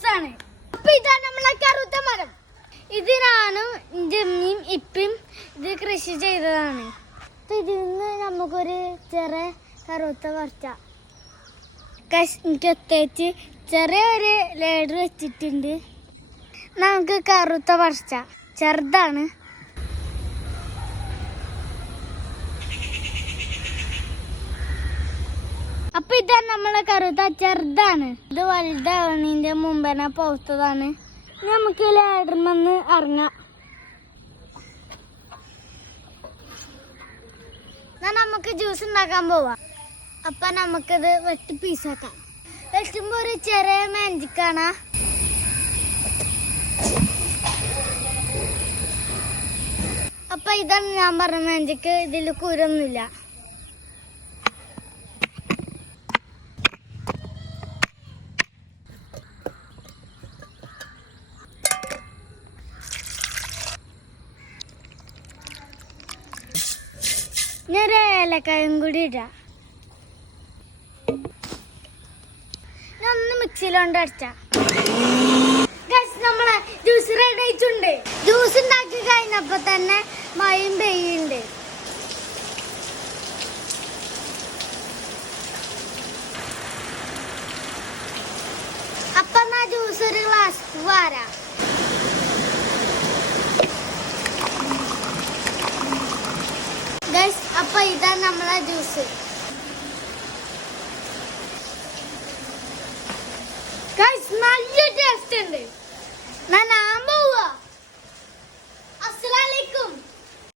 ജ്യൂസാണ് അപ്പൊ ഇതാണ് നമ്മളെ കറുത്ത മരം. ഇതിനാണ് ജമ്മിയും ഇപ്പം ഇത് കൃഷി ചെയ്തതാണ്. അപ്പൊ ഇതിൽ നിന്ന് നമുക്കൊരു ചെറിയ കറുത്ത പറിച്ച. കത്തേച്ച് ചെറിയൊരു ലേഡർ വെച്ചിട്ടുണ്ട്. നമുക്ക് കറുത്ത വർച്ച ചെറുതാണ്. അപ്പൊ ഇതാണ് നമ്മളെ കറുത്ത ചെറുതാണ്. ഇത് വലുതാവണതിന്റെ മുമ്പനെ പോത്തതാണ്. നമുക്ക് വന്ന് ഇറങ്ങാം. എന്നാ നമുക്ക് ജ്യൂസ് ഉണ്ടാക്കാൻ പോവാം. അപ്പൊ നമുക്കത് വെട്ടി പീസാക്കാം വെട്ടുമ്പോ ഒരു ചെറിയ മാജിക്കാണ് അപ്പൊ ഇതാണ് ഞാൻ പറഞ്ഞ മാഞ്ചിക്ക് ഇതിൽ കുരൊന്നുമില്ല ഞാൻ ഏലക്കായും കൂടി ഇടാം. ഞാൻ ഒന്ന് മിക്സിയിലോണ്ട് അടിച്ച. നമ്മളെ ജ്യൂസ് റെഡി ആയിട്ടുണ്ട്. ജ്യൂസ് ഉണ്ടാക്കി കഴിഞ്ഞപ്പോ തന്നെ മയം പെയ്യുണ്ട് അപ്പൊ എന്നാ ജ്യൂസ് ഒരു ഗ്ലാസ് വാരാം. അപ്പൊ ഇതാ നമ്മളെ ജ്യൂസ്. നല്ല ടേസ്റ്റ് ഉണ്ട്.